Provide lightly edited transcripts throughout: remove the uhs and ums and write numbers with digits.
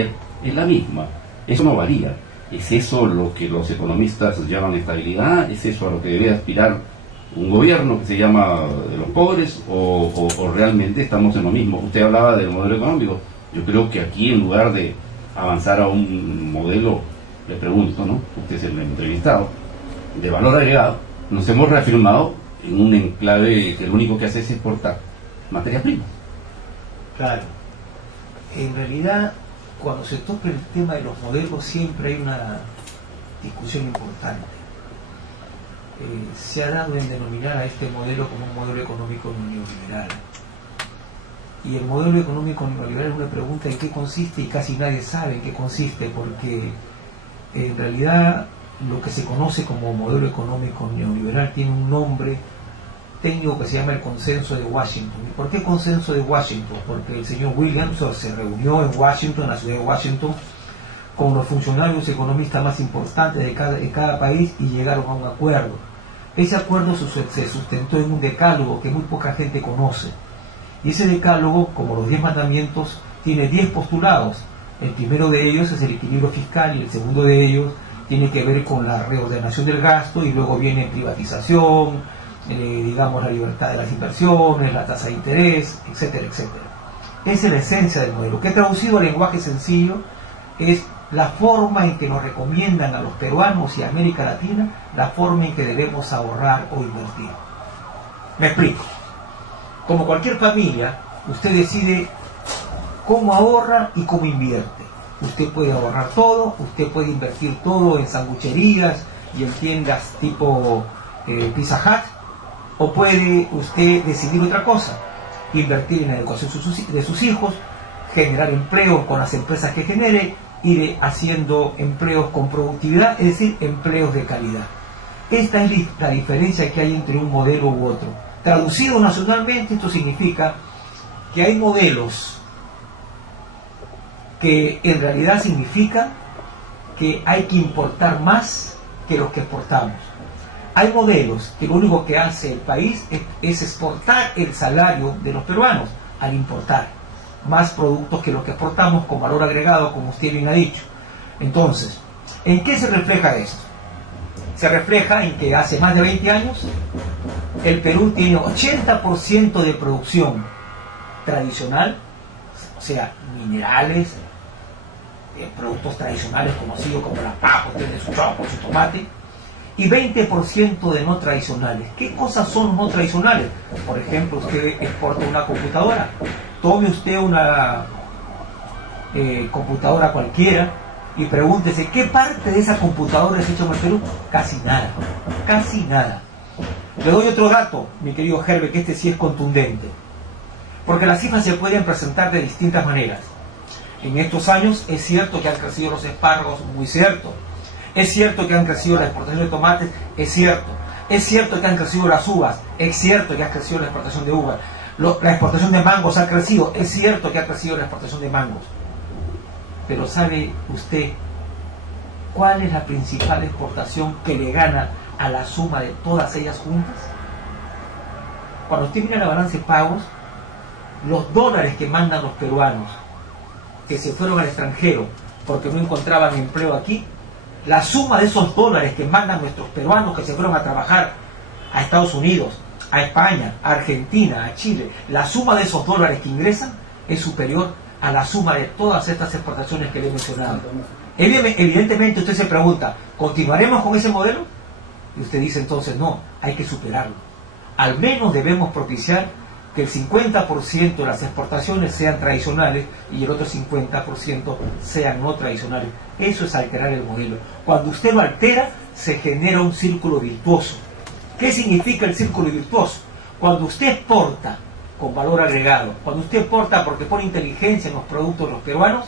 es la misma, eso no varía. ¿Es eso lo que los economistas llaman estabilidad? ¿Es eso a lo que debe aspirar un gobierno que se llama de los pobres? ¿O realmente estamos en lo mismo? Usted hablaba del modelo económico. Yo creo que aquí, en lugar de avanzar a un modelo, le pregunto, ¿no? Usted es el entrevistado, de valor agregado, nos hemos reafirmado en un enclave que lo único que hace es exportar materias primas. Claro. En realidad, cuando se toca el tema de los modelos, siempre hay una discusión importante. Se ha dado en denominar a este modelo como un modelo económico neoliberal. Y el modelo económico neoliberal es una pregunta en qué consiste, y casi nadie sabe en qué consiste, porque en realidad lo que se conoce como modelo económico neoliberal tiene un nombre técnico que se llama el Consenso de Washington. ¿Y por qué Consenso de Washington? Porque el señor Williamson se reunió en Washington, en la ciudad de Washington, con los funcionarios economistas más importantes de cada país, y llegaron a un acuerdo. Ese acuerdo se sustentó en un decálogo que muy poca gente conoce. Y ese decálogo, como los 10 mandamientos, tiene 10 postulados. El primero de ellos es el equilibrio fiscal, y el segundo de ellos tiene que ver con la reordenación del gasto, y luego viene privatización, digamos, la libertad de las inversiones, la tasa de interés, etcétera, etcétera. Esa es la esencia del modelo, que traducido al lenguaje sencillo es la forma en que nos recomiendan a los peruanos y a América Latina, la forma en que debemos ahorrar o invertir. Me explico. Como cualquier familia, usted decide cómo ahorra y cómo invierte. Usted puede ahorrar todo, usted puede invertir todo en sangucherías y en tiendas tipo Pizza Hut, o puede usted decidir otra cosa, invertir en la educación de sus hijos, generar empleo con las empresas que genere, ir haciendo empleos con productividad, es decir, empleos de calidad. Esta es la diferencia que hay entre un modelo u otro. Traducido nacionalmente, esto significa que hay modelos que en realidad significa que hay que importar más que los que exportamos. Hay modelos que lo único que hace el país es exportar el salario de los peruanos al importar más productos que los que exportamos con valor agregado, como usted bien ha dicho. Entonces, ¿en qué se refleja esto? Se refleja en que hace más de 20 años el Perú tiene 80% de producción tradicional, o sea, minerales, productos tradicionales conocidos como la papa, su choco, su tomate, y 20% de no tradicionales. ¿Qué cosas son no tradicionales? Por ejemplo, usted exporta una computadora. Tome usted una computadora cualquiera y pregúntese ¿qué parte de esa computadora es hecha en el Perú? Casi nada, casi nada. Le doy otro dato, mi querido Herbert, que este sí es contundente, porque las cifras se pueden presentar de distintas maneras. En estos años es cierto que han crecido los espárragos, muy cierto. Es cierto que han crecido la exportación de tomates, es cierto. Es cierto que han crecido las uvas, es cierto que ha crecido la exportación de uvas. La exportación de mangos ha crecido, es cierto que ha crecido la exportación de mangos. Pero ¿sabe usted cuál es la principal exportación que le gana a la suma de todas ellas juntas? Cuando usted mira la balanza de pagos, los dólares que mandan los peruanos que se fueron al extranjero porque no encontraban empleo aquí, la suma de esos dólares que mandan nuestros peruanos que se fueron a trabajar a Estados Unidos, a España, a Argentina, a Chile, la suma de esos dólares que ingresan es superior a la suma de todas estas exportaciones que le he mencionado. Evidentemente usted se pregunta, ¿continuaremos con ese modelo? Y usted dice entonces no, hay que superarlo. Al menos debemos propiciar que el 50% de las exportaciones sean tradicionales y el otro 50% sean no tradicionales. Eso es alterar el modelo. Cuando usted lo altera, se genera un círculo virtuoso. ¿Qué significa el círculo virtuoso? Cuando usted exporta con valor agregado, cuando usted exporta porque pone inteligencia en los productos de los peruanos,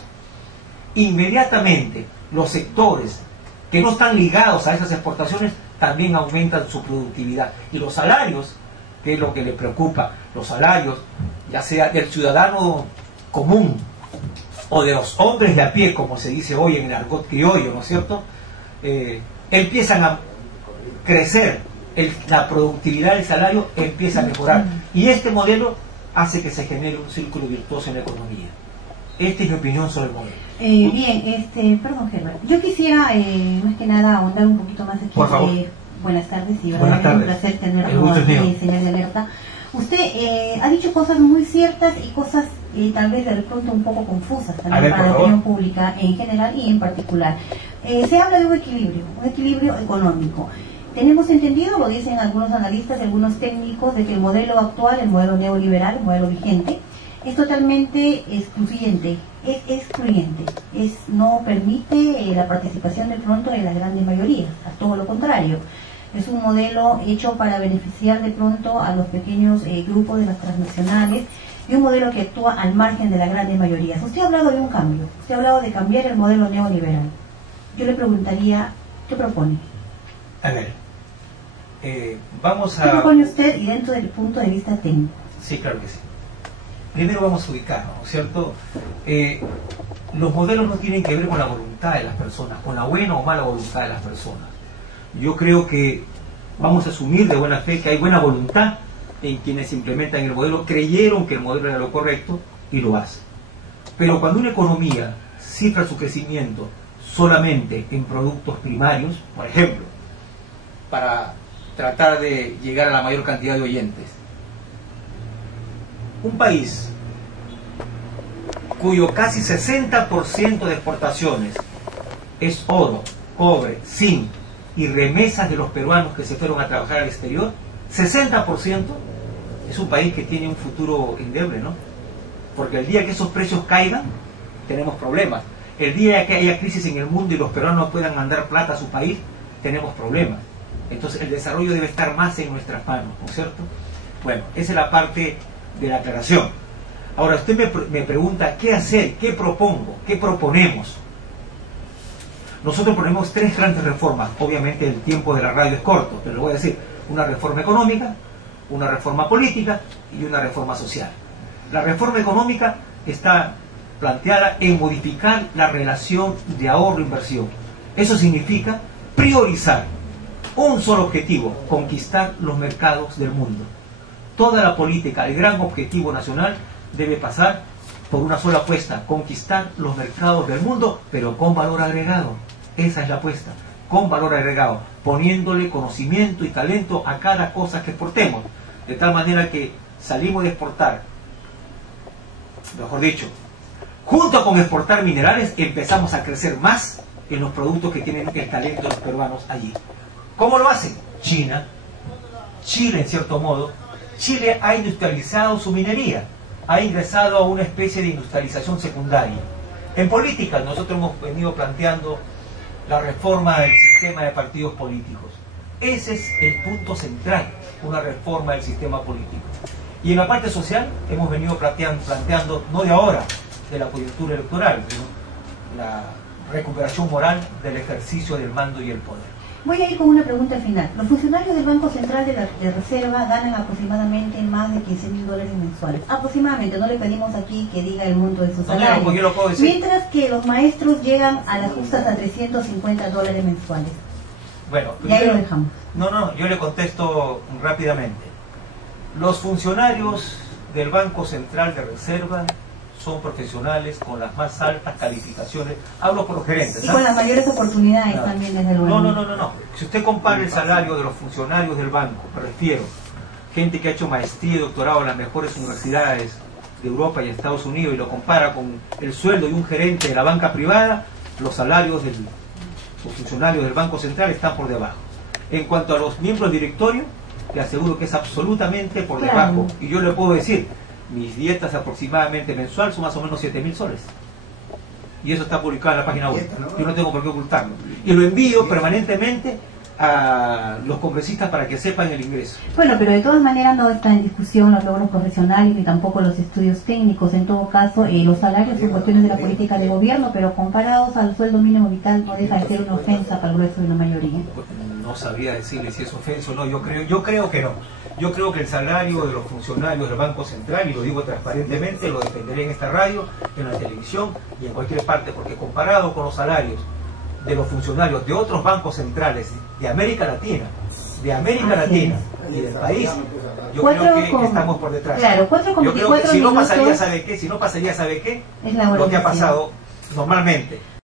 inmediatamente los sectores que no están ligados a esas exportaciones también aumentan su productividad. Y los salarios, que es lo que le preocupa, los salarios, ya sea del ciudadano común o de los hombres de a pie, como se dice hoy en el argot criollo, ¿no es cierto? Empiezan a crecer, la productividad del salario empieza a mejorar. Y este modelo hace que se genere un círculo virtuoso en la economía. Esta es mi opinión sobre el modelo. Bien, perdón, Herbert. Yo quisiera, más que nada, ahondar un poquito más aquí. Por favor. Buenas tardes, y buenas tardes. Un placer tenerlo aquí, señor de Alerta. Usted ha dicho cosas muy ciertas y cosas tal vez de pronto un poco confusas también para la opinión pública en general y en particular. Se habla de un equilibrio económico. Tenemos entendido, lo dicen algunos analistas y algunos técnicos, de que el modelo actual, el modelo neoliberal, el modelo vigente, es totalmente excluyente, no permite la participación de pronto de las grandes mayorías, a todo lo contrario. Es un modelo hecho para beneficiar de pronto a los pequeños grupos de las transnacionales y un modelo que actúa al margen de las grandes mayorías. Usted ha hablado de un cambio, usted ha hablado de cambiar el modelo neoliberal. Yo le preguntaría, ¿qué propone? A ver, vamos a... ¿Qué propone usted y dentro del punto de vista técnico? Sí, claro que sí. Primero vamos a ubicarnos, ¿no es cierto? Los modelos no tienen que ver con la voluntad de las personas, con la buena o mala voluntad de las personas. Yo creo que vamos a asumir de buena fe que hay buena voluntad en quienes implementan el modelo, creyeron que el modelo era lo correcto y lo hacen. Pero cuando una economía cifra su crecimiento solamente en productos primarios, por ejemplo, para tratar de llegar a la mayor cantidad de oyentes, un país cuyo casi 60% de exportaciones es oro, cobre, zinc y remesas de los peruanos que se fueron a trabajar al exterior, 60%, es un país que tiene un futuro endeble, ¿no? Porque el día que esos precios caigan, tenemos problemas. El día que haya crisis en el mundo y los peruanos no puedan mandar plata a su país, tenemos problemas. Entonces el desarrollo debe estar más en nuestras manos, ¿no es cierto? Bueno, esa es la parte de la aclaración. Ahora usted me pregunta, ¿qué hacer? ¿Qué propongo? ¿Qué proponemos? Nosotros ponemos 3 grandes reformas. Obviamente el tiempo de la radio es corto, pero le voy a decir, una reforma económica, una reforma política y una reforma social. La reforma económica está planteada en modificar la relación de ahorro-inversión. Eso significa priorizar un solo objetivo: conquistar los mercados del mundo. Toda la política, el gran objetivo nacional debe pasar por una sola apuesta: conquistar los mercados del mundo, pero con valor agregado. Esa es la apuesta, con valor agregado, poniéndole conocimiento y talento a cada cosa que exportemos, de tal manera que salimos de exportar, mejor dicho, junto con exportar minerales, empezamos a crecer más en los productos que tienen el talento de los peruanos allí. ¿Cómo lo hacen? China, Chile en cierto modo. Chile ha industrializado su minería, ha ingresado a una especie de industrialización secundaria. En política nosotros hemos venido planteando la reforma del sistema de partidos políticos. Ese es el punto central, una reforma del sistema político. Y en la parte social hemos venido planteando, no de ahora, de la coyuntura electoral, sino la recuperación moral del ejercicio del mando y el poder. Voy a ir con una pregunta final. Los funcionarios del Banco Central de Reserva ganan aproximadamente más de $15.000 mensuales. Aproximadamente, no le pedimos aquí que diga el monto de su salario. No, yo lo puedo decir. Mientras que los maestros llegan a las justas a $350 mensuales. Bueno, y ahí lo dejamos. No, yo le contesto rápidamente. Los funcionarios del Banco Central de Reserva son profesionales con las más altas calificaciones. Hablo por los gerentes. Y con las mayores oportunidades también, desde luego. No. Si usted compara el salario de los funcionarios del banco, me refiero, gente que ha hecho maestría y doctorado en las mejores universidades de Europa y Estados Unidos, y lo compara con el sueldo de un gerente de la banca privada, los salarios de los funcionarios del Banco Central están por debajo. En cuanto a los miembros del directorio, le aseguro que es absolutamente por debajo. Y yo le puedo decir, mis dietas aproximadamente mensual son más o menos 7.000 soles. Y eso está publicado en la página web. Yo no tengo por qué ocultarlo. Y lo envío permanentemente a los congresistas para que sepan el ingreso. Bueno, pero de todas maneras no está en discusión los logros profesionales ni tampoco los estudios técnicos. En todo caso, los salarios son cuestiones de la política de gobierno, pero comparados al sueldo mínimo vital no deja de ser una ofensa para el grueso de la mayoría. No sabría decirle si es ofensa o no. Yo creo que no. Yo creo que el salario de los funcionarios del Banco Central, y lo digo transparentemente, lo defenderé en esta radio, en la televisión y en cualquier parte, porque comparado con los salarios de los funcionarios de otros bancos centrales de América Latina y del país, yo creo que estamos por detrás. Claro, yo creo que si no pasaría, ¿sabe qué? Si no pasaría, ¿sabe qué? Lo que ha pasado normalmente.